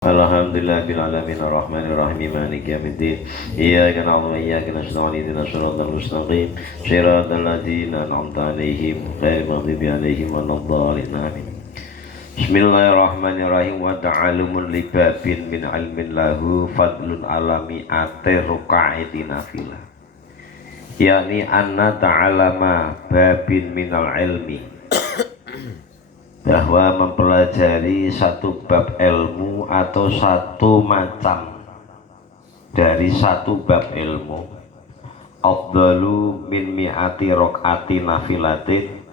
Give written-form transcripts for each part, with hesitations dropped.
Alhamdulillahil alamin arrahmanir rahim maliki yaumiddin iyyaka na'budu wa iyyaka nasta'in ihdinas siratal mustaqim siratal ladzina an'amta 'alaihim ghairil maghdubi 'alaihim waladdallin amin. Bismillahirrahmanirrahim wa ta'allumun libabin min ilmin lahu fadlun alami ate ruqa'ati nafilah yakni anna ta'alama babin minal ilmi bahwa mempelajari satu bab ilmu atau satu macam dari satu bab ilmu afdalu min mi'ati rok'ati nafilatin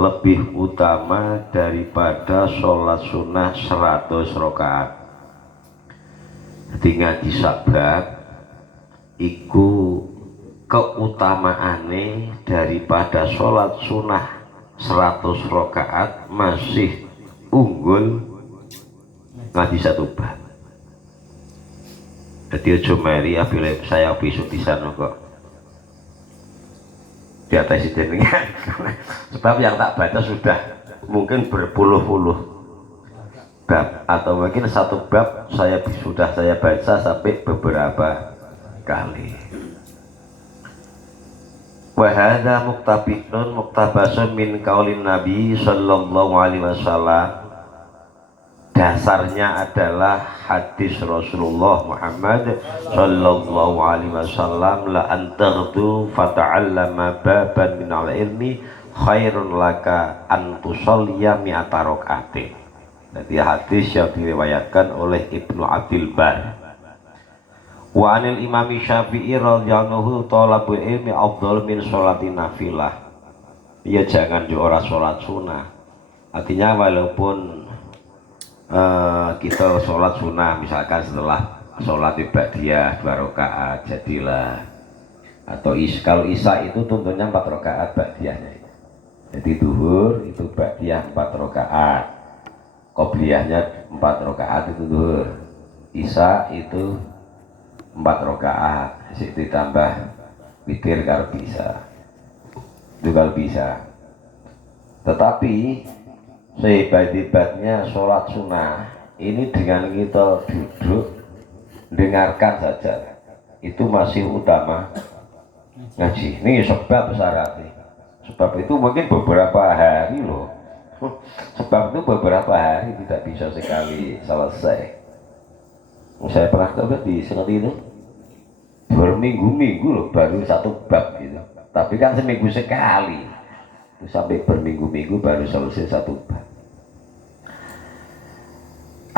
lebih utama daripada sholat sunnah 100 rokaat. Tinggal di sabab iku keutamaane daripada sholat sunnah 100 rakaat masih unggul ngaji satu bab. Jadi ojo meri apabila saya besok di sana kok di atas itu kan. Sebab yang tak baca sudah mungkin berpuluh-puluh bab atau mungkin satu bab sudah saya baca sampai beberapa kali. Wahada muktabasun min kaulin Nabi sallallahu alaihi wasallam. Dasarnya adalah hadis Rasulullah Muhammad sallallahu alaihi wasallam, la antaghdu fata'allama baban min al-ilmi khairun laka an tusalliya mi'ata raka'atin. Jadi hadis yang diriwayatkan oleh Ibnu Abdul Bar. Wa anil Imam Syafi'i radhiyallahu talabul ilmi afdal min sholati nafilah. Ya jangan juga orang sholat sunnah. Artinya walaupun kita sholat sunnah misalkan setelah sholat ba'diyah 2 rakaat jadilah, atau kalau isya itu tentunya 4 rakaat ba'diyahnya. Jadi duhur itu ba'diyah 4 rakaat, qobliyahnya 4 rakaat itu duhur, isya itu 4 rakaat, ditambah witir kalau bisa, juga bisa. Tetapi sehebat-hebatnya sholat sunnah ini dengan kita duduk dengarkan saja itu masih utama ngaji. Ini sebab syaratnya. Sebab itu mungkin beberapa hari loh. Sebab itu beberapa hari tidak bisa sekali selesai. Saya pernah coba di seperti itu berminggu-minggu loh baru satu bab gitu, tapi kan seminggu sekali itu sampai berminggu-minggu baru selesai satu bab.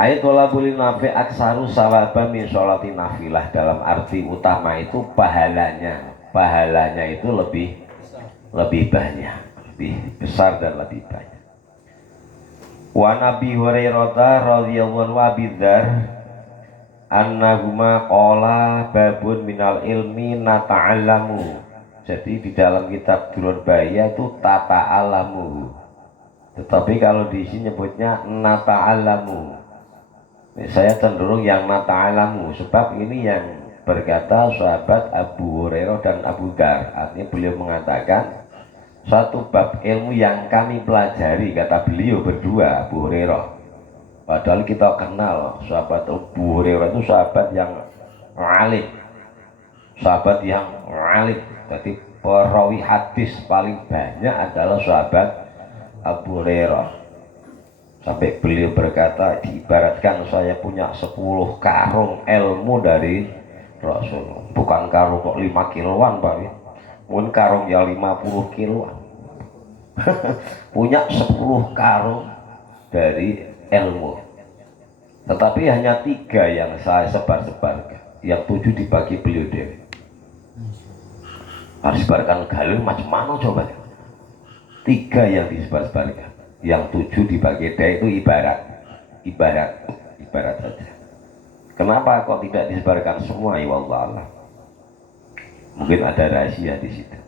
Ayat tolabulin nafi aksaru sawaban min sholati nafilah, dalam arti utama itu pahalanya itu lebih banyak, lebih besar dan lebih banyak. Wa Nabi Hurairah radhiyallahu anhu annahuma qala babun minal ilmi nata'allamu. Jadi di dalam kitab Durrul Bahiyah itu tata'allamu, tetapi kalau di sini nyebutnya nata'allamu. Saya cenderung yang nata'allamu sebab ini yang berkata sahabat Abu Hurairah dan Abu Dar. Artinya beliau mengatakan satu bab ilmu yang kami pelajari, kata beliau berdua, Abu Hurairah. Padahal kita kenal sahabat Abu Hurairah itu sahabat yang alim, Jadi perawi hadis paling banyak adalah sahabat Abu Hurairah. Sampai beliau berkata, diibaratkan saya punya 10 karung ilmu dari Rasul. Bukan karung kok 5 kiloan Pak, mungkin karung ya 50 kiloan. Punya 10 karung dari ilmu, tetapi hanya 3 yang saya sebar-sebarkan, yang 7 dibagi beliau dewi. Harus sebarkan galung macam mana coba? 3 yang disebar-sebarkan, yang 7 dibagi dewi. Itu ibarat saja. Kenapa kok tidak disebarkan semua? Ya Allah, mungkin ada rahasia di situ.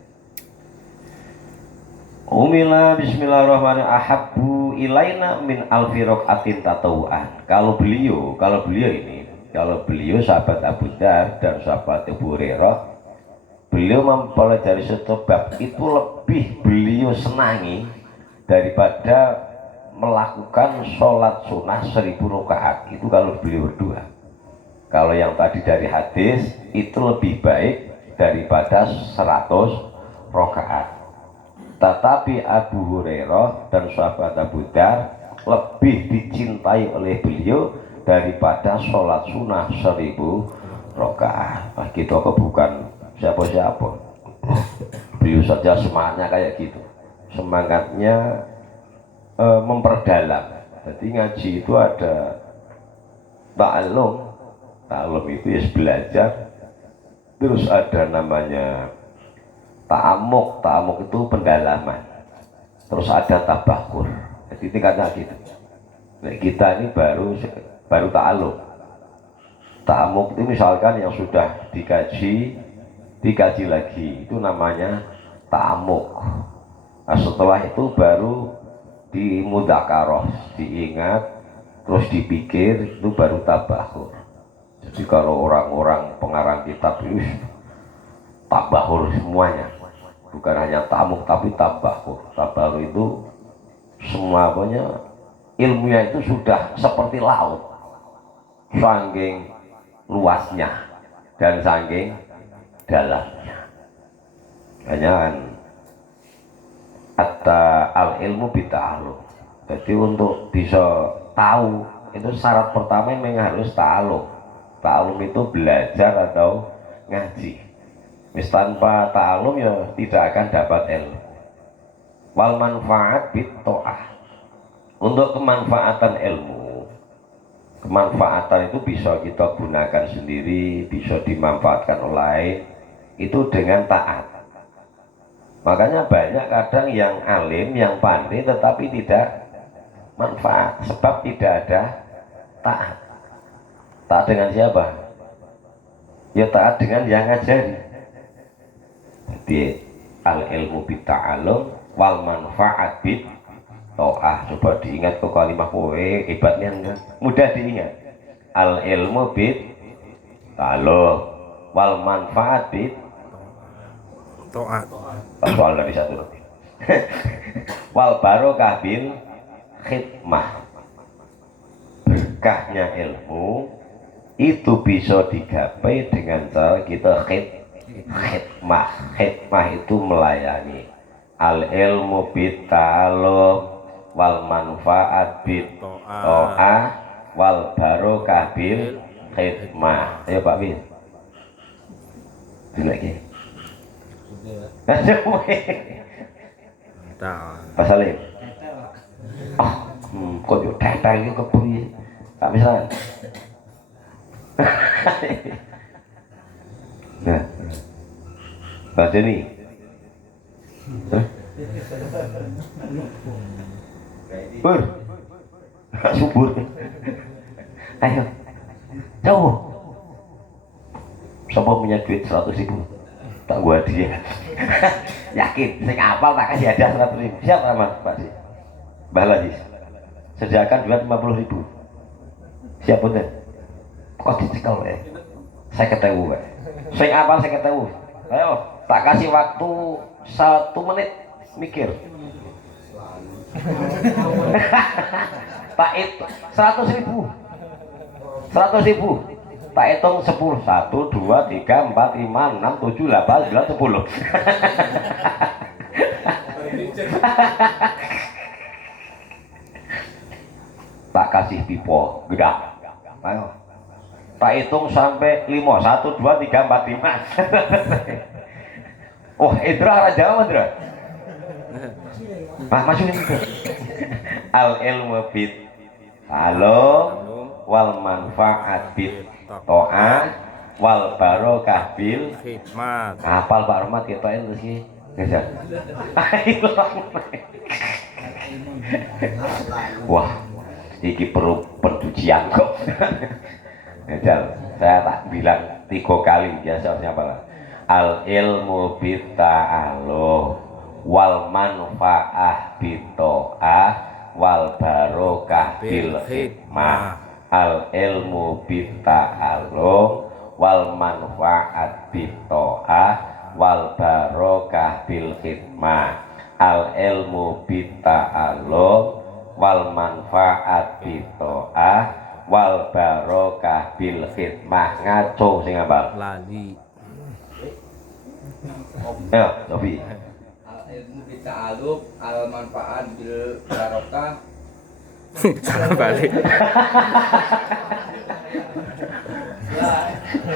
Umila bismillahirrahmanirrahim ahabbu ilaina min alfi raqatin tatawuan. Kalau beliau sahabat Abu Dar dan sahabat Abu Hurairah, beliau mempelajari satu bab itu lebih beliau senangi daripada melakukan sholat sunnah 1000 rakaat itu kalau beliau berdua. Kalau yang tadi dari hadis itu lebih baik daripada 100 rakaat. Tetapi Abu Hurairah dan sahabat Abu Dar lebih dicintai oleh beliau daripada sholat sunnah 1000 rakaat. Nah, gitu kok bukan siapa-siapa. Beliau saja semangatnya kayak gitu. Semangatnya memperdalam. Jadi ngaji itu ada ta'allum. Ta'allum itu ya belajar. Terus ada namanya ta'amuk. Ta'amuk itu pendalaman. Terus ada tabakur. Jadi tingkatnya gitu. Nah, kita ini baru ta'allum. Ta'amuk itu misalkan yang sudah dikaji lagi, itu namanya ta'amuk. Nah, setelah itu baru dimudzakarah, diingat, terus dipikir, itu baru tabakur. Jadi kalau orang-orang pengarang kitab itu tabakur semuanya, bukan hanya ta'amuk tapi tabakur. Tabakur itu semuanya ilmunya itu sudah seperti laut, saking luasnya dan saking dalamnya. Hanya kan al ilmu bita'alum. Jadi untuk bisa tahu itu syarat pertama memang harus ta'alum. Ta'alum itu belajar atau ngaji. Mis tanpa ta'alum ya tidak akan dapat ilmu. Wal manfaat bit to'ah. Untuk kemanfaatan ilmu, kemanfaatan itu bisa kita gunakan sendiri, bisa dimanfaatkan oleh lain, itu dengan taat. Makanya banyak kadang yang alim, yang pandai tetapi tidak manfaat sebab tidak ada taat. Taat dengan siapa? Ya taat dengan yang ngajari. Jadi al ilmu bit ta'allum wal manfaat bit to'ah. Coba diingat ke kalimat kowe hebatnya enggak? Mudah diingat. Al ilmu bit ta'allum wal manfaat bit to'ah. Soal dari satu. Wal barokah bil khidmah. Berkahnya ilmu itu bisa digapai dengan cara kita khidmah. Khidmah itu melayani. Al ilmu bit ta'allum wal manfaat bit to'ah wal barokah bil khidmah. Ayo Pak Bin. Lagi. Pak Salim. Kok yo teteh iki kepriye? Tak bisa. Nah. Pak Jeni. Pur. Subur. Ayo. Coba. Siapa punya duit 100.000? Tak gua dia. Yakin, sing apal tak kasih hadiah 100.000. Siap Mas Pak Sih? Mbah Lajis. Sediakan duit 50.000. Siap punten? Kok dicekel wae. 50.000 wae. Sing apal 50.000. Ayo, tak kasih waktu 1 menit mikir. Tak itu 100.000. 100.000. Tak hitung 10. 1, 2, 3, 4, 5, 6, 7, 8, 9, 10. Tak kasih pipo gedang. Ayo. Tak hitung sampai 5. 1, 2, 3, 4, 5. Oh, Indra Raja Indra. Masukin itu. Al ilmu bit ta'allum wal manfaat bit to'ah wal barokah bil khidmat. Hafal Pak Rahmat ketoke terus iki. Geser. Wah, iki perlu pencucian kok. Saya tak bilang 3 kali biasanya apa? Al ilmu bit ta'allum wal manfaah bit to'ah wal barokah bil khidmah. Al ilmu bit ta'allum wal manfaat bit to'ah wal barokah bil khidmah. Al ilmu bit ta'allum wal manfaat bitoah wal barokah bil khidmah. Ngaco sing ngapal lali. ya Sofi. Al ilmu bita'alluq, al manfaat bil barokah. Salah balik.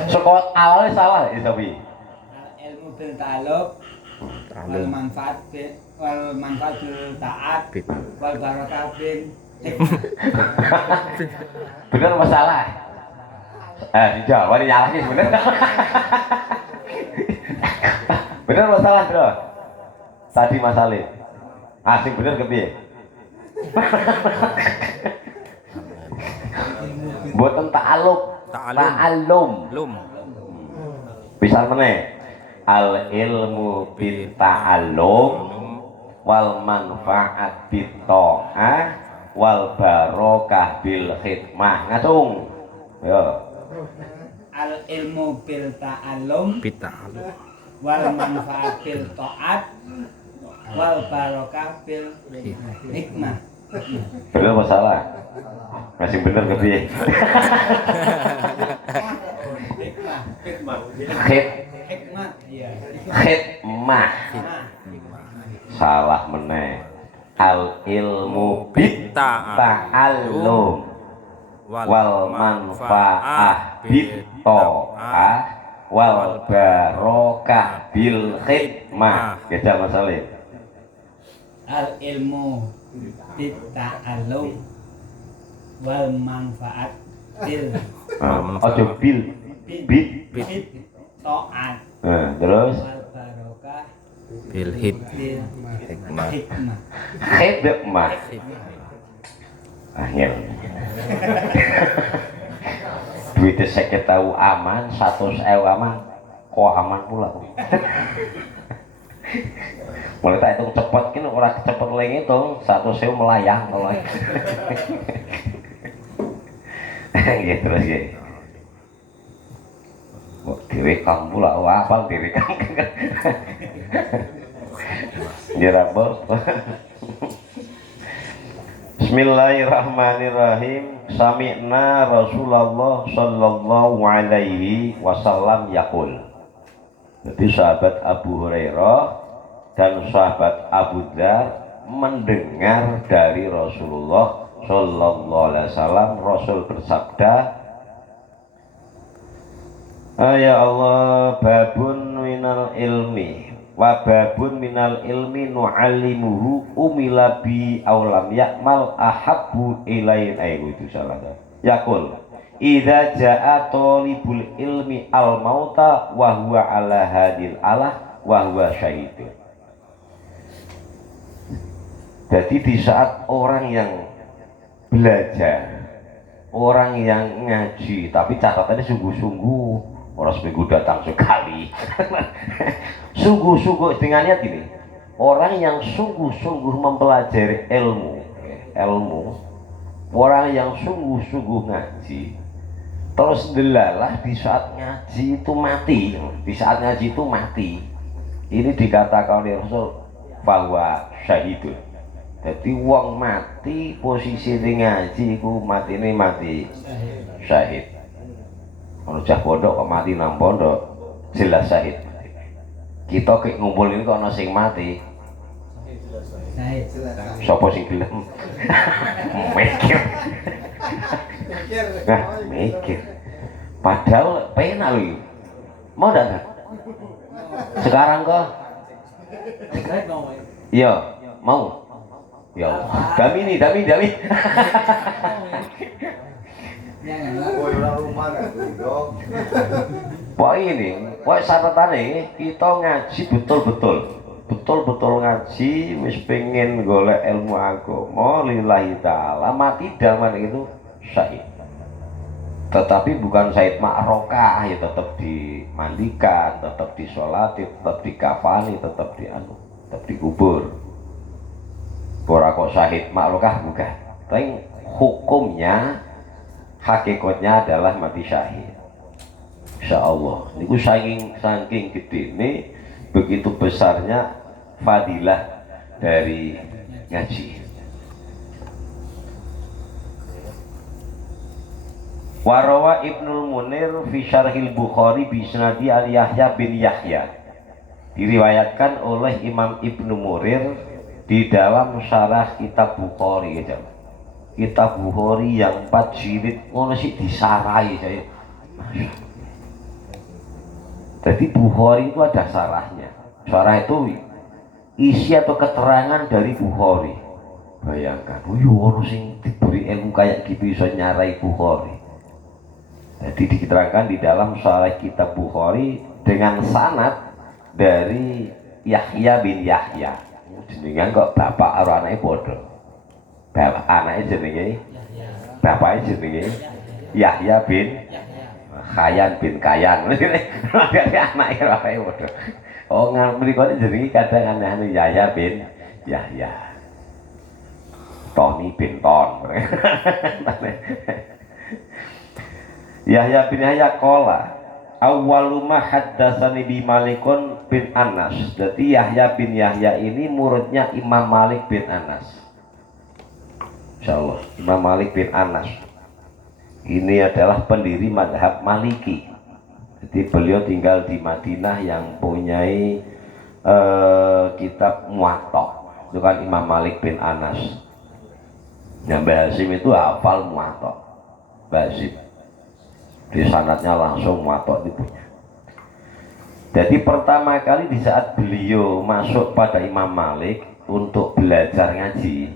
Sekot awalnya salah ya Sofi. Al ilmu bil ta'alluq wal manfaat bil taat Bit. wal barakah bil Bener masalah. Dijawab ini nyalahin bener. Bener masalah bro. Tadi masalah. Asing bener kepiye? Boten ta'alluq, ta'allum. Lum. Bisa meneh. Al ilmu bit ta'allum wal manfaat bit ta'ah wal barokah bil khidmah. Ngacung. Yo. al ilmu bil ta'allum Bita'alu. wal manfaat bil taat wal barakah bil hikmah. Bener masalah. Masih bener kepiye? Hikmah iya. Khidmah. Salah meneh. Al ilmu bit ta'allum wal manfaah bit ta'ah wal barokah bil khidmah. Gajah masalah. Al ilmu bit ta'allum wal manfaat bil Ojo bil bit. taat Terus wal barakah Bil hid. bil Hikmah. hikmah. khidmah. Angel. Duitnya saya tahu aman, 100.000 aman, kok aman pula. Mulai tak hitung cepet kan orang cepet lagi itu 100.000 melayang kalau. Gitu terus ya. Direkam pula, hafal direkam. Dirabot. Bismillahirrahmanirrahim. Sami'na Rasulullah sallallahu alaihi wasallam yaqul. Jadi sahabat Abu Hurairah dan sahabat Abu Dzar mendengar dari Rasulullah sallallahu alaihi wasallam. Rasul bersabda, ya Allah, babun minal ilmi wa babun minal ilmi nu'allimuhu umila bi aulam yakmal ahabbu ilain. Itu salah. Yakul idza jaa talibul ilmi al mauta wa huwa ala hadil alah wa huwa syahid. Jadi di saat orang yang belajar, orang yang ngaji tapi catatannya sungguh-sungguh, orang seminggu datang sekali. Sungguh-sungguh dengan niat ini. Orang yang sungguh-sungguh mempelajari ilmu, orang yang sungguh-sungguh ngaji, terus delalah di saat ngaji itu mati. Di saat ngaji itu mati. Ini dikatakan oleh Rasul bahwa syahidun. Jadi wong mati posisi di ngaji ku mati ini mati syahid. Kalau cah pondok kok mati nang pondok jelas syahid. Kita kayak ngumpul ini kok ana sing mati. Syahid. Sopo sing gelem? Mikir. Nah, mikir. Padahal penak lho. Mau enggak? Sekarang kok? Iya, mau. Ya, dami. Wah ini, wah syaratane kita ngaji betul-betul ngaji, wis pengen golek ilmu agama lillahi ta'ala, mati dalam itu syahid. Tetapi bukan syahid makrokah, ya tetap dimandikan, tetap disolati, tetap dikafani, tetap dikubur. Ora kok syahid makrokah bukan. Tapi hukumnya, hakikatnya adalah mati syahid. Insyaallah. Niku saking gede ini, begitu besarnya fadilah dari ngaji. Warawa Ibnul Munir fi Syarhil Bukhari bi isnadi al Yahya bin Yahya. Diriwayatkan oleh Imam Ibnu Munir di dalam syarah kitab Bukhari ya. Kitab Bukhari yang 4 jilid ngono sih disarai saya. Jadi Bukhari itu ada syarahnya. Syarah itu isi atau keterangan dari Bukhari. Bayangkan, ono sing diberi ilmu kayak gitu iso nyarai Bukhari. Jadi diterangkan di dalam syarah kitab Bukhari dengan sanad dari Yahya bin Yahya. Jenengan kok bapak karo anake padha. Bapak anake jenenge bapake jenenge Yahya bin Khayan bin Kayan. Lagi anake karo anake padha. Oh mriko jenenge kadang aneh-aneh Yahya bin Yahya. Tony bin Ton. Yahya bin Yahya qala awwalu ma haddatsani bi Malikun bin Anas. Jadi Yahya bin Yahya ini muridnya Imam Malik bin Anas. Insyaallah Imam Malik bin Anas ini adalah pendiri mazhab Maliki. Jadi beliau tinggal di Madinah yang punyai kitab Muwatta. Itu kan Imam Malik bin Anas. Yang Mbah Hasyim itu hafal Muwatta. Mbah Hasyim di sanadnya langsung Muwatta itu punya. Jadi pertama kali di saat beliau masuk pada Imam Malik untuk belajar ngaji,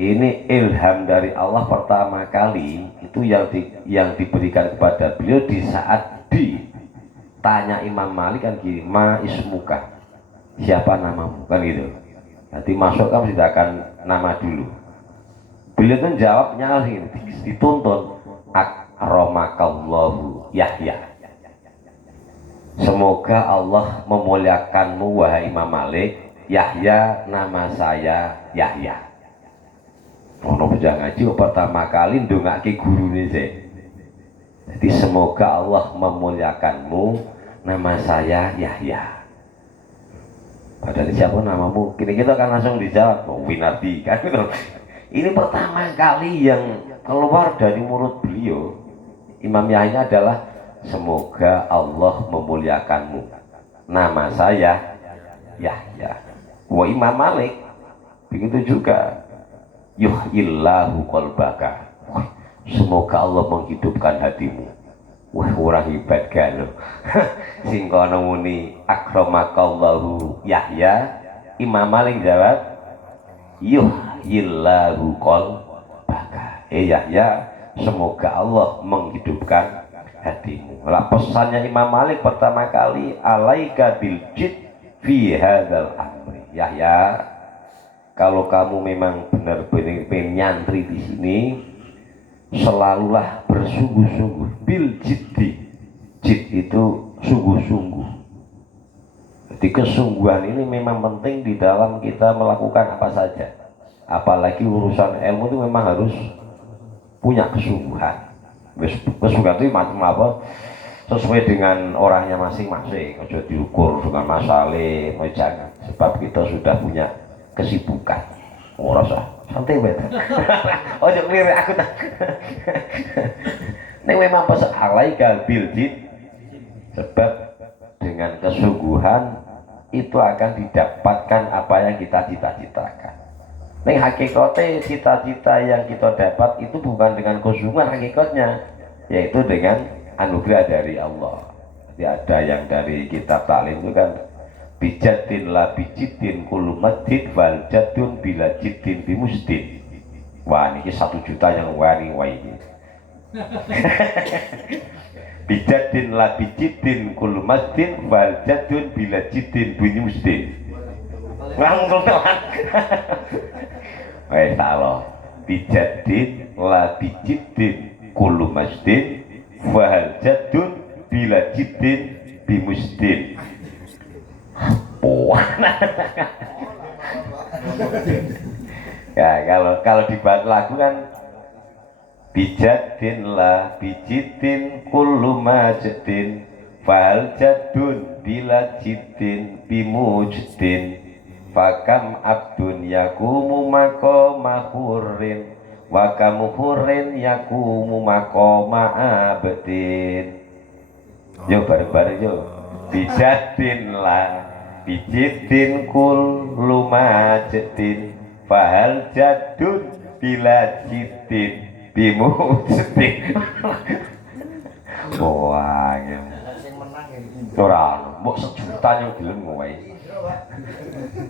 ini ilham dari Allah pertama kali itu yang diberikan kepada beliau di saat ditanya Imam Malik kan gini, ma ismuka, siapa namamu, kan gitu. Nanti masuk kan tidak akan nama dulu. Beliau kan jawabnya dituntun akramakallahu Yahya. Semoga Allah memuliakanmu wahai Imam Malik. Yahya, nama saya Yahya. Ono bocah ngaji pertama kali ndongake gurune sih. Jadi semoga Allah memuliakanmu, nama saya Yahya. Padahal siapa namamu? Kini kita akan langsung dijawab, Winardi kan. Ini pertama kali yang keluar dari mulut beliau Imam Yahya adalah semoga Allah memuliakanmu, nama saya Yahya. Wa Imam Malik begitu juga, yuhyillahu qalbaka, semoga Allah menghidupkan hatimu. Wah orang hebat kan sing kono muni akramakallahu Yahya. Imam Malik jawab yuhyillahu qalbaka, Yahya, semoga Allah menghidupkan hatimu. Lah pesannya Imam Malik pertama kali, alaika bil jid fi hadzal amri. Yahya, kalau kamu memang benar-benar pengen nyantri di sini, selalulah bersungguh-sungguh. Bil jiddi, jid itu sungguh-sungguh. Jadi kesungguhan ini memang penting di dalam kita melakukan apa saja. Apalagi urusan ilmu itu memang harus punya kesungguhan. Kesungguhan itu macam apa? Sesuai dengan orangnya masing-masing. Kalau diukur dengan masalah, jangan. Sebab kita sudah punya kesibukan. Rasa santai banget. Oh jangan lirik aku tak. Ini memang pas alaika bil jid. Sebab dengan kesungguhan itu akan didapatkan apa yang kita cita-citakan. Ning hakikatnya cita-cita yang kita dapat itu bukan dengan kesungguhan hakikatnya, yaitu dengan anugerah dari Allah. Jadi ada yang dari kitab taklim itu kan bijadin la bijidin kullu madin wal jadun bila jidin bimusdin. Wah ini 1 juta yang wani ini. Bijadin la bijidin kullu madin wal jadun bila jidin bimusdin. Langsung telan. Wes salah. Bijadin la bijidin kullu madin wal jadun bila jidin bimusdin. Ya kalau dibuat lagu kan bijadin la bijidin kullu majdin fal jadun bila jidin bimujdin fakam abdun yakumu maqama hurrin wa kamuhurin yakumu maqama abdin. Yo bareng-bareng yo. Bijatin lah bijitin kul lumajetin fahal jadun bila jitin bimujtin. Wah, ora mbok sejuta yang gelem kowe.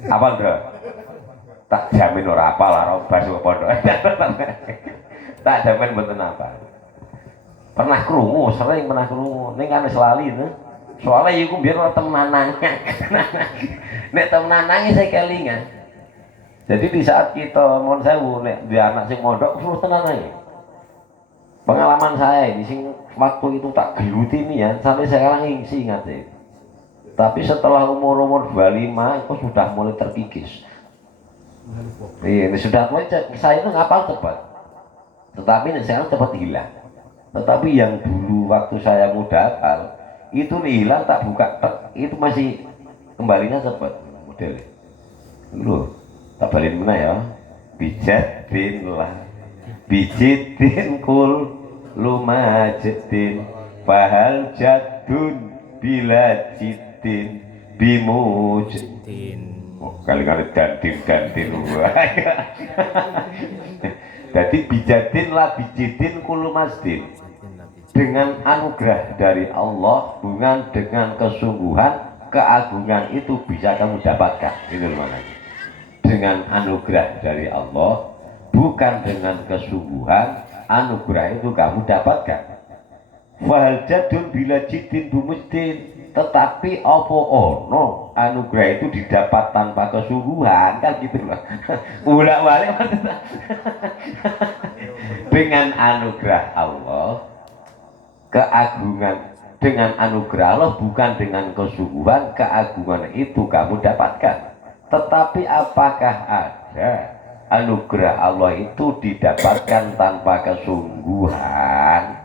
Apal, Bro? Tak jamin ora apal ora baso pondok. Tak jamin mboten apa. Pernah krungu, sering pernah krungu. Ning kan wis lali to. Soale iku biyen ora temenan. Nek temenan nangis saya kelingan. Jadi di saat kita mon sewu nek di anak sing mondok terus tenan ae. Pengalaman saya di sing waktu itu tak geluti nih ya, sampai sekarang ingsi ingat ya. Tapi setelah umur 25 itu sudah mulai terkikis. Iya, ini sudah mulai saya itu ngapal cepat. Tetapi ini sekarang cepat hilang. Tetapi yang dulu waktu saya muda hafal itu nih hilang tak buka itu masih kembalinya cepat model. Loh, tak balik mana ya? Bijatin lah. Bijitin kul lumajetin fahal jadun bila jitin bimujtin. Oh, kali-kali gantin jadi bijatin lah bijitin kul lumajetin dengan anugerah dari Allah, bukan dengan kesungguhan, keagungan itu bisa kamu dapatkan. Itu maknanya. Dengan anugerah dari Allah, bukan dengan kesungguhan, anugerah itu kamu dapatkan. Fahal jadun bila jitin bumujtin, tetapi apa ono anugerah itu didapat tanpa kesungguhan, kan gitu loh. Ulak-walik dengan anugerah Allah, keagungan dengan anugerah Allah, bukan dengan kesungguhan, keagungan itu kamu dapatkan. Tetapi apakah ada anugerah Allah itu didapatkan tanpa kesungguhan?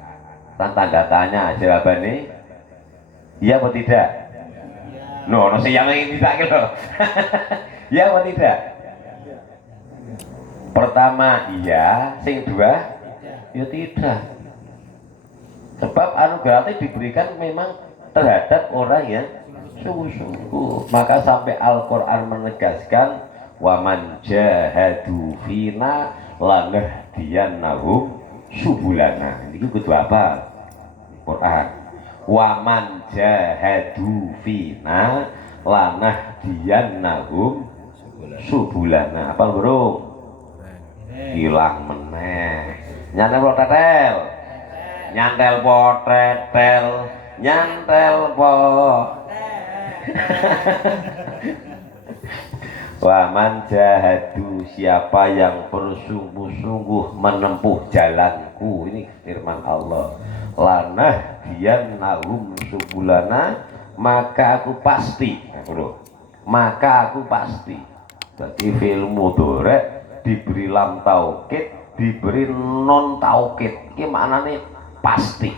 Tanda tanya jawabannya iya atau tidak? No, saya yang tidak gitu. Ya atau tidak? Pertama iya, sing dua ya tidak. Sebab anugerah itu diberikan memang terhadap orang yang sungguh-sungguh. Maka sampai Al-Quran menegaskan waman jahadu fina lanahdiyannahum subulana. Ini kudu apa? Quran. Waman jahadu fina lanahdiyannahum subulana. Apa burung? Hilang meneh. Nyantel tetel. Nyantel tetel. Nyantel po. Waman jahadu, siapa yang bersungguh-sungguh menempuh jalanku, ini firman Allah, lanah dian nahum subulana, maka aku pasti, maka aku pasti. Jadi filmu dore diberi lam taukid, diberi non taukid, ini maknanya pasti.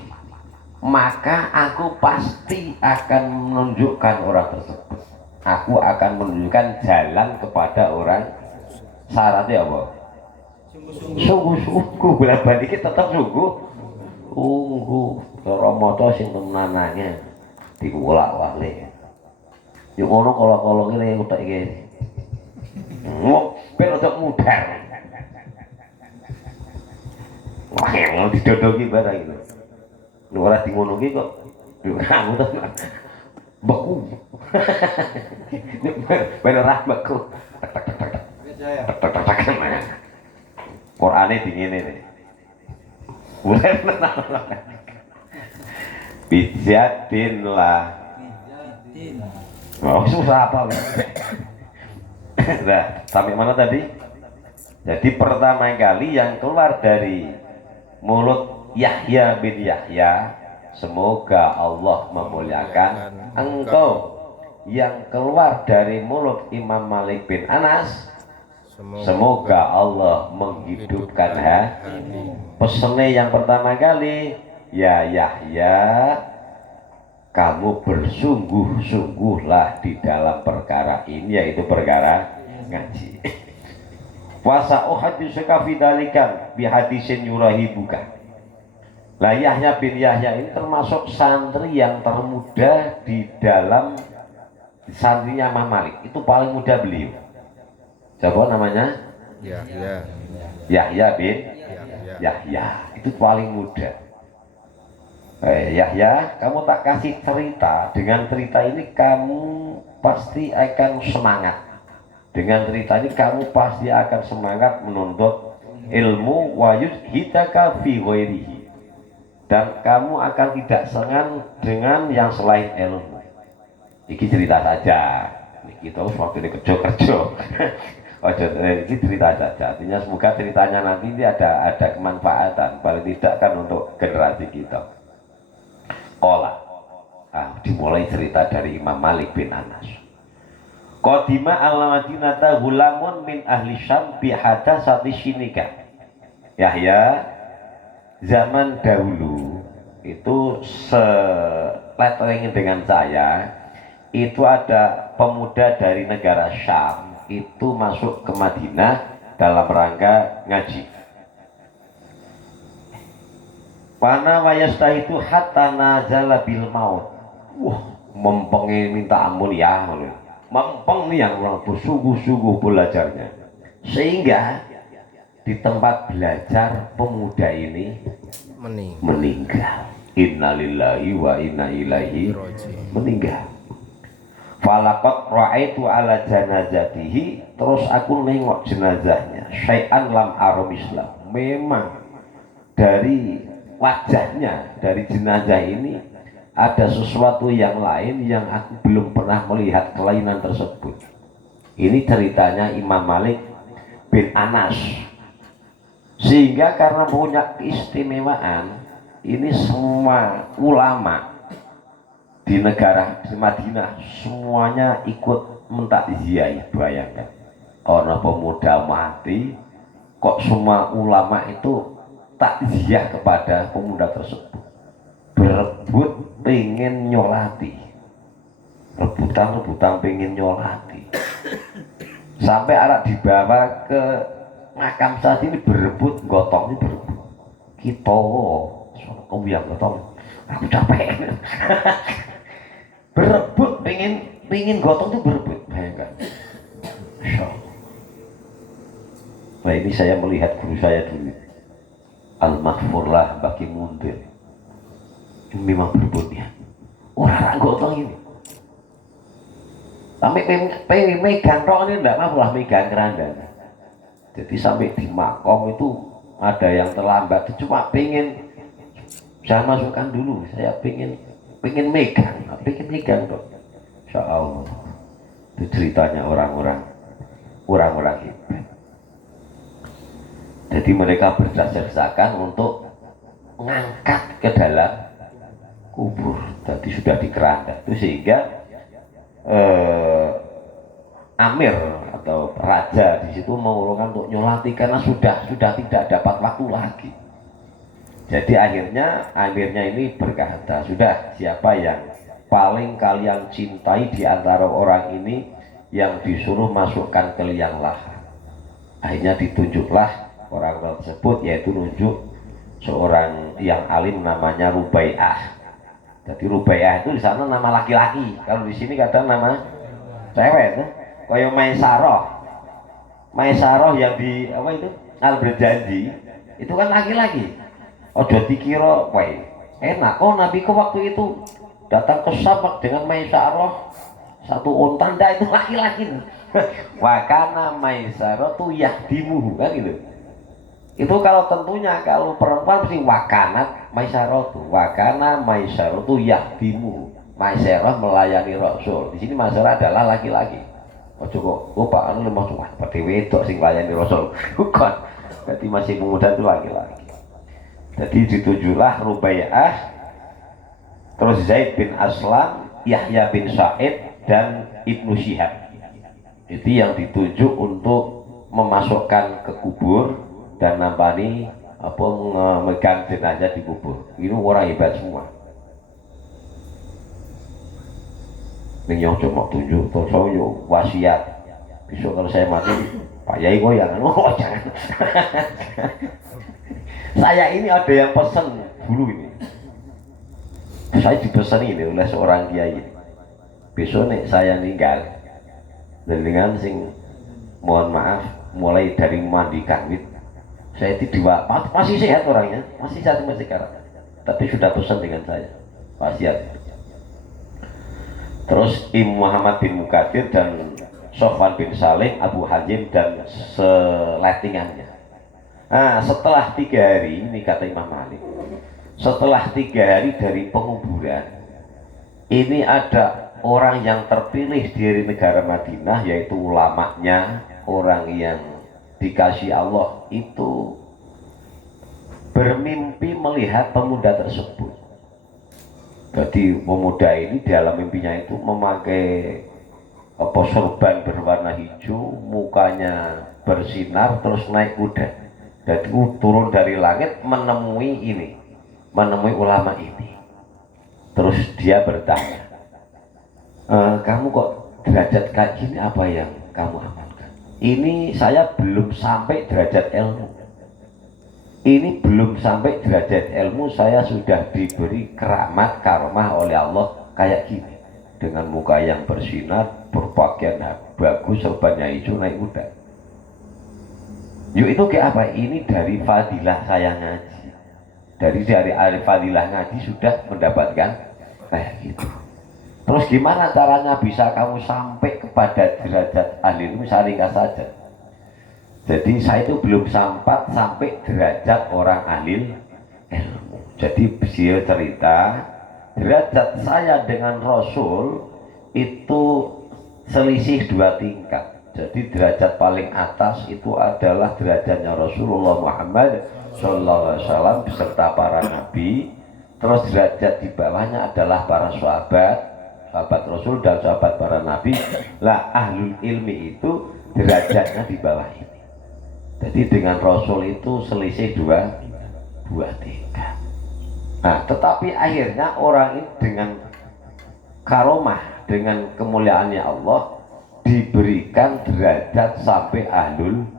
Maka aku pasti akan menunjukkan orang tersebut. Aku akan menunjukkan jalan kepada orang. Syaratnya apa? Sungguh-sungguh. Bulan balik tetap sungguh. Cara moto sing temenanane diulak-walik. Yo ngono kala-kala ngene utek iki. Ben untuk mudar. Wah, yang didodoki barang itu. Lu ora di ngono ki kok. Yo kamu to. Beku. Bener beku. Qur'ane dingin ini. Bijatin lah. Oh, susah apa? Nah, sampai mana tadi? Jadi pertama kali yang keluar dari mulut Yahya bin Yahya, semoga Allah memuliakan engkau. Yang keluar dari mulut Imam Malik bin Anas, semoga Allah menghidupkan hati. Pesannya yang pertama kali, ya Yahya, kamu bersungguh-sungguhlah di dalam perkara ini, yaitu perkara ngaji. Wasa uhaditsuka fi dzalika bi hadisin yurahibuka. Lah Yahya bin Yahya ini termasuk santri yang termuda di dalam santrinya Imam Malik. Itu paling muda beliau. Siapa namanya? Ya. Yahya bin Ya. Yahya. Itu paling muda. Yahya, kamu tak kasih cerita. Dengan cerita ini kamu pasti akan semangat. Dengan cerita ini kamu pasti akan semangat menuntut ilmu wa yudhitaka fi ghairihi, dan kamu akan tidak senang dengan yang selain ilmu. Ini cerita saja. Ini terus waktu ini kerja. Ini cerita saja. Artinya semoga ceritanya nanti ini ada kemanfaatan, paling tidak kan untuk generasi kita. Dimulai cerita dari Imam Malik bin Anas. Qadima al-Madinata gulamun min ahli Syam bi hadatsati Shinika. Yahya, zaman dahulu itu seletrengin dengan saya, itu ada pemuda dari negara Syam itu masuk ke Madinah dalam rangka ngaji. Wana wayastahitu hatta nazala bil maut. Wah, mempengin minta ampun ya. Mempeng nih yang orang bersungguh-sungguh belajarnya, sehingga di tempat belajar pemuda ini meninggal. Innalillahi wa inna ilaihi meninggal. Falaqad ra'aitu ala janazatihi, terus aku nengok jenazahnya. Syai'an lam arum Islam. Memang dari wajahnya, dari jenazah ini ada sesuatu yang lain yang aku belum pernah melihat kelainan tersebut. Ini ceritanya Imam Malik bin Anas. Sehingga karena punya keistimewaan, ini semua ulama di negara di Madinah semuanya ikut mentakziah. Bayangkan, orang pemuda mati, kok semua ulama itu takziah kepada pemuda tersebut, berebut pengen nyolati, rebutan pengen nyolati, sampai anak dibawa ke makam saat ini berebut gotongnya, berebut kita kamu yang gotong, aku capek. Berebut pengen gotong tuh berebut, bayangkan. Nah ini saya melihat guru saya dulu, Al-Maghfurlah Baki Mundir. Ini memang berebutnya orang gotong ini. Sampai pengen megang roh ini enggak masalah, megang keranda. Jadi sampai di makom itu ada yang terlambat, cuma pengen saya masukkan dulu, saya pengen megang dong. Insya Allah. Itu ceritanya orang-orang hebat. Jadi mereka berdesak-desakan untuk mengangkat ke dalam kubur. Jadi sudah dikeranda itu, sehingga Amir atau raja di situ mengurungkan untuk nyolati karena sudah tidak dapat waktu lagi. Jadi akhirnya amirnya ini berkata, sudah, siapa yang paling kalian cintai di antara orang ini yang disuruh masukkan ke liang lahat. Akhirnya ditunjuklah orang tersebut, yaitu nunjuk seorang yang alim namanya Rubai'ah. Jadi Rubai'ah itu di sana nama laki-laki, kalau di sini kadang nama cewek tuh. Kayak Maisaroh yang di apa itu Al-Berjanji itu kan laki-laki. Ojo dikira, wah enak. Oh Nabi ku waktu itu datang ke Syam dengan Maisaroh satu unta, itu laki-laki. Wakana Maisaroh tuh yahdimuhu kan gitu. Itu kalau tentunya kalau perempuan mesti wakanat Maisaroh tuh. Wakana Maisaroh tuh yahdimuhu. Maisaroh melayani Rasul. Di sini Maisaroh adalah laki-laki. Ojo kok, Pak anu lemah cuma seperti wedok sing melayani Rasul. Bukan. Berarti masih pemuda itu laki-laki. Jadi ditujulah Rubai'ah, terus Zaid bin Aslam, Yahya bin Sa'id, dan Ibnu Syihab. Itu yang dituju untuk memasukkan ke kubur dan nampani apa memegang jenazah di kubur. Ini orang hebat semua. Ini yang cuma tunjuk, terus saya wasiat. Besok kalau saya mati Pak Yai goyang, oh jangan. Saya ini ada yang pesan dulu ini. Saya dipesan ini oleh seorang kiai. Besok nih saya meninggal, dengan sing mohon maaf mulai dari mandikan wit. Saya itu masih sehat orangnya, masih sehat sampai sekarang. Tapi sudah pesan dengan saya, wasiat. Terus Imam Muhammad bin Mukadir dan Sofwan bin Salim, Abu Hazim dan seletingannya. Nah, setelah 3 hari, ini kata Imam Malik, setelah 3 hari dari penguburan, ini ada orang yang terpilih dari negara Madinah, yaitu ulamanya, orang yang dikasih Allah itu bermimpi melihat pemuda tersebut. Jadi pemuda ini dalam mimpinya itu memakai sorban berwarna hijau, mukanya bersinar, terus naik kuda. Jadi turun dari langit menemui ulama ini. Terus dia bertanya, kamu kok derajat kayak gini, apa yang kamu amalkan? Ini saya belum sampai derajat ilmu. Ini belum sampai derajat ilmu, saya sudah diberi keramat karomah oleh Allah kayak gini, dengan muka yang bersinar, berpakaian bagus, sorbannya hijau, naik kuda. Yuk, itu kayak apa? Ini dari fadilah saya ngaji. Dari fadilah ngaji sudah mendapatkan kayak gitu. Terus gimana caranya bisa kamu sampai kepada derajat ahli ilmu? Saya ringkas saja. Jadi saya itu belum sampai derajat orang ahli ilmu. Jadi beliau cerita, derajat saya dengan Rasul itu selisih 2 tingkat. Jadi derajat paling atas itu adalah derajatnya Rasulullah Muhammad SAW beserta para nabi. Terus derajat di bawahnya adalah para sahabat Rasul dan sahabat para nabi. Lah ahlul ilmi itu derajatnya di bawah ini. Jadi dengan Rasul itu selisih 2 tingkat. Nah, tetapi akhirnya orang ini dengan karomah, dengan kemuliaannya Allah, diberikan derajat sampai ahlul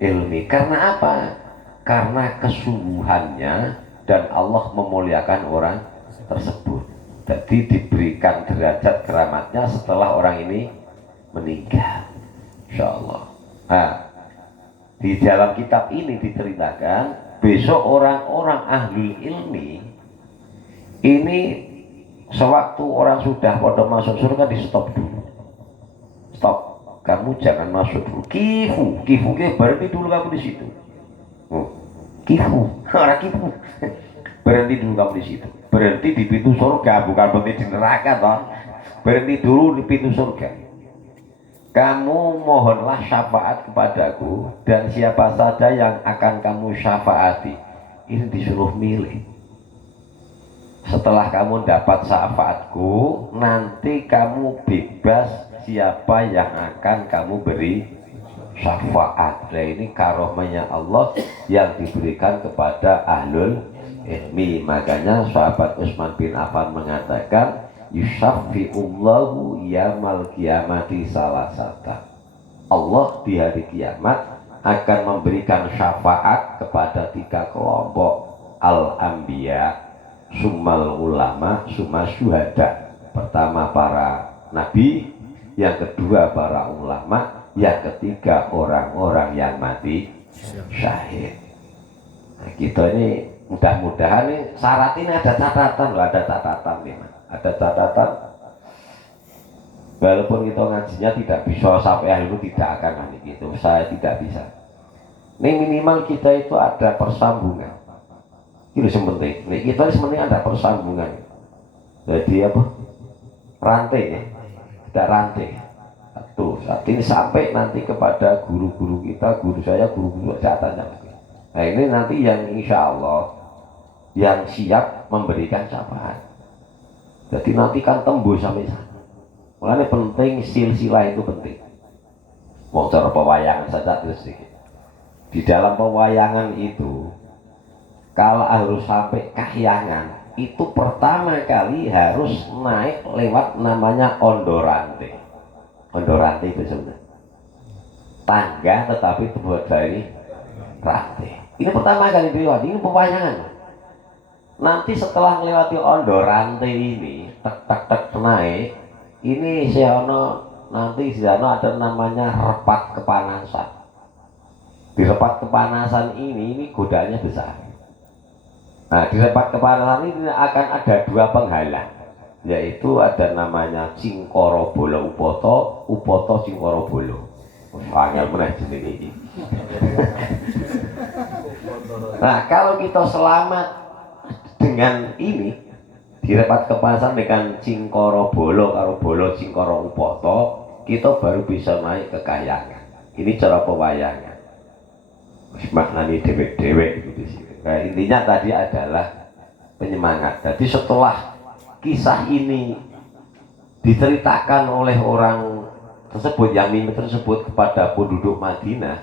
ilmi. Karena apa? Karena kesungguhannya dan Allah memuliakan orang tersebut. Jadi diberikan derajat keramatnya setelah orang ini meninggal, insyaallah. Nah, di dalam kitab ini diceritakan besok orang-orang ahlul ilmi ini sewaktu orang sudah pada masuk surga di stop dulu. Stop, kamu jangan masuk dulu. Kifu berhenti dulu kamu di situ. Kifu, orang kifu. Berhenti dulu kamu di situ. Berhenti di pintu surga, bukan berhenti di neraka toh. Berhenti dulu di pintu surga. Kamu mohonlah syafaat kepadaku, dan siapa saja yang akan kamu syafaati. Ini disuruh milih. Setelah kamu dapat syafaatku, nanti kamu bebas siapa yang akan kamu beri syafaat. Nah, ini karomahnya Allah yang diberikan kepada ahlul ilmi. Makanya sahabat Utsman bin Affan mengatakan, yusaffi'ullahu yamal kiamati salasata. Allah di hari kiamat akan memberikan syafaat kepada 3 kelompok, al-anbiya, summal ulama, summa syuhada. Pertama para nabi, yang kedua para ulama, yang ketiga orang-orang yang mati syahid. Nah, kita ini mudah-mudahan nih syarat ini ada catatan loh, ada catatan memang. Ada catatan, walaupun kita ngajinya tidak bisa sampai akhir itu tidak akan gitu, saya tidak bisa. Ini minimal kita itu ada persambungan. Itu penting. Nih kita sebenarnya ada persambungan. Jadi apa? Rantai ya, ada rantai. Tuh saat ini sampai nanti kepada guru-guru kita, guru saya, guru-guru catatnya. Nah ini nanti yang insya Allah yang siap memberikan syafaat. Jadi nanti kan tembus sampai sana. Makanya penting silsilah itu penting. Mau cara pewayangan saja terus sedikit. Di dalam pewayangan itu, kalau harus sampai kahyangan, itu pertama kali harus naik lewat namanya ondorante. Ondorante itu sebenarnya. tangga tetapi terbuat dari rantai. Ini pertama kali dilewati, ini pewayangan. Nanti setelah melewati ondo rantai ini, tek tek tek naik, ini siono nanti di sana ada namanya repat kepanasan. Di repat kepanasan ini godaannya besar. Nah, di repat kepanasan ini akan ada dua penghalang, yaitu ada namanya Cingkoro Bolo Upoto, Upoto Cingkoro Bolo. Angel meneh jeneng iki. Nah, kalau kita selamat dengan ini direpat kepanasan dengan Cingkoro Bolo karo Bolo Cingkoro Upoto, kita baru bisa naik ke kayangan. Ini cara pewayangan. Maknanya dewek-dewek gitu sih. Nah, intinya tadi adalah penyemangat. Jadi setelah kisah ini diceritakan oleh orang tersebut, yang mimpi tersebut kepada penduduk Madinah,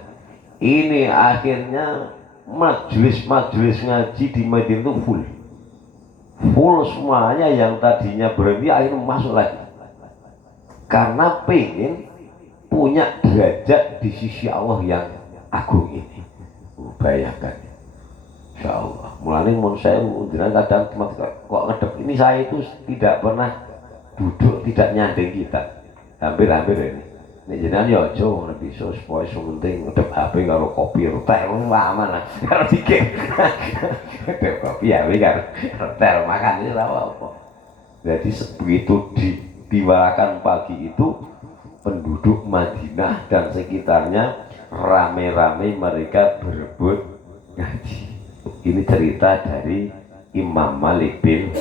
ini akhirnya majelis-majelis ngaji di Madinah itu full semuanya. Yang tadinya berhenti akhirnya masuk lagi karena pengen punya derajat di sisi Allah yang agung ini. Bayangkan, Insya Allah. Mulanya mun saya kadang kok ngedep ini, saya itu tidak pernah duduk tidak nyanding kita. Hampir-hampir ini. Nek jenengan ya aja ngono bisa supaya penting ngedep HP karo kopi teh aman lah. Karo dikit. Ngedep kopi ya karo teh makan itu apa. Jadi begitu diwarakan pagi itu, penduduk Madinah dan sekitarnya rame-rame mereka berebut ngaji. Ini cerita dari Imam Malik bin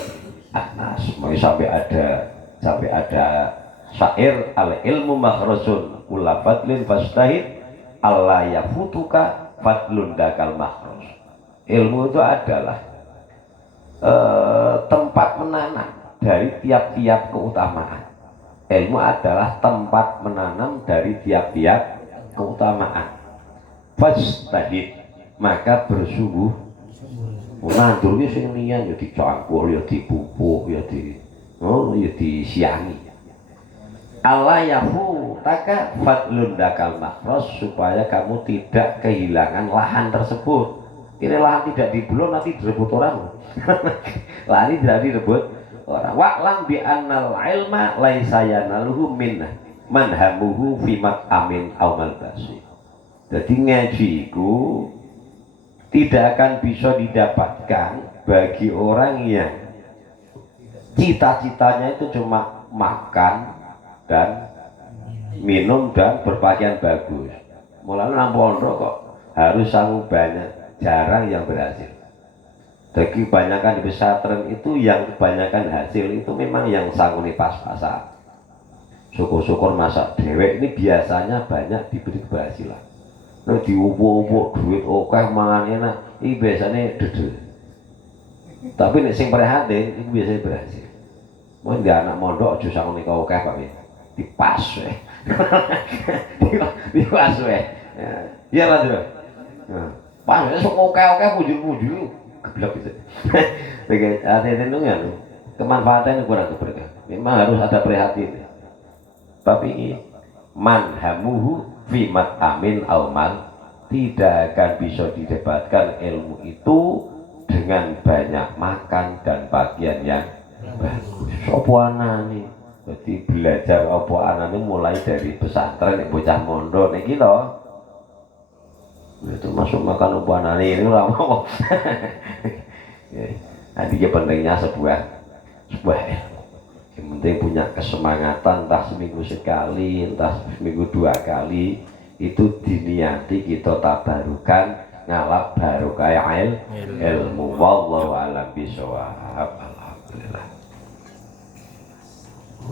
Anas. Sampai ada syair, al ilmu makhrajun kula fadlin fastahid alla yafutuka fadlun dakal makhraj. Ilmu itu adalah tempat menanam dari tiap-tiap keutamaan. Ilmu adalah tempat menanam dari tiap-tiap keutamaan. Fastahid, maka bersungguh nandur ki sing liyan ya dicangkul, ya dipupuk, ya disiangi. Allah yafu taka fadlun dakal makros, supaya kamu tidak kehilangan lahan tersebut. Ini lahan tidak dibelon nanti direbut orang. Lahan ini tidak direbut orang. Wa'lam bi annal ilma laisa yanaluhu min manhamuhu fimat amin aumal basi. Jadi ngaji itu tidak akan bisa didapatkan bagi orang yang cita-citanya itu cuma makan dan minum dan berpakaian bagus. Mulai nang pondok kok harus sanggup banyak, jarang yang berhasil. Jadi kebanyakan di pesantren itu yang kebanyakan hasil itu memang yang sanggup pas-pasan. Syukur-syukur masak dewek ini biasanya banyak diberi keberhasilan. Nah diupuk-upuk duit oke mangan enak, ini biasanya dedel. Tapi nek sing prihatin itu biasanya berhasil. Mau dia anak mondok aja sanggup nikah oke Pak ya. Dipas weh. Dipas weh. Iya lah Bro. Pas sok oke-oke pujul-pujul geblek gitu. Begitu hati-hati ya, kemanfaatannya kurang keberkah. Memang harus ada prihatin. Tapi ini manhamuhu fimat amin aumal, tidak akan bisa didapatkan ilmu itu dengan banyak makan dan pakaian yang bagus. Sopo anane, jadi belajar opo anane mulai dari pesantren, bocah mondok niki lho. Itu masuk makan opo anane ini ora mau. Jadi pentingnya sebuah ilmu. Yang penting punya kesemangatan, entah seminggu sekali, entah seminggu 2 kali, itu diniati kita tabarukan ngalap barokah ilmu. Wallahu a'lam bishawab. Alhamdulillah.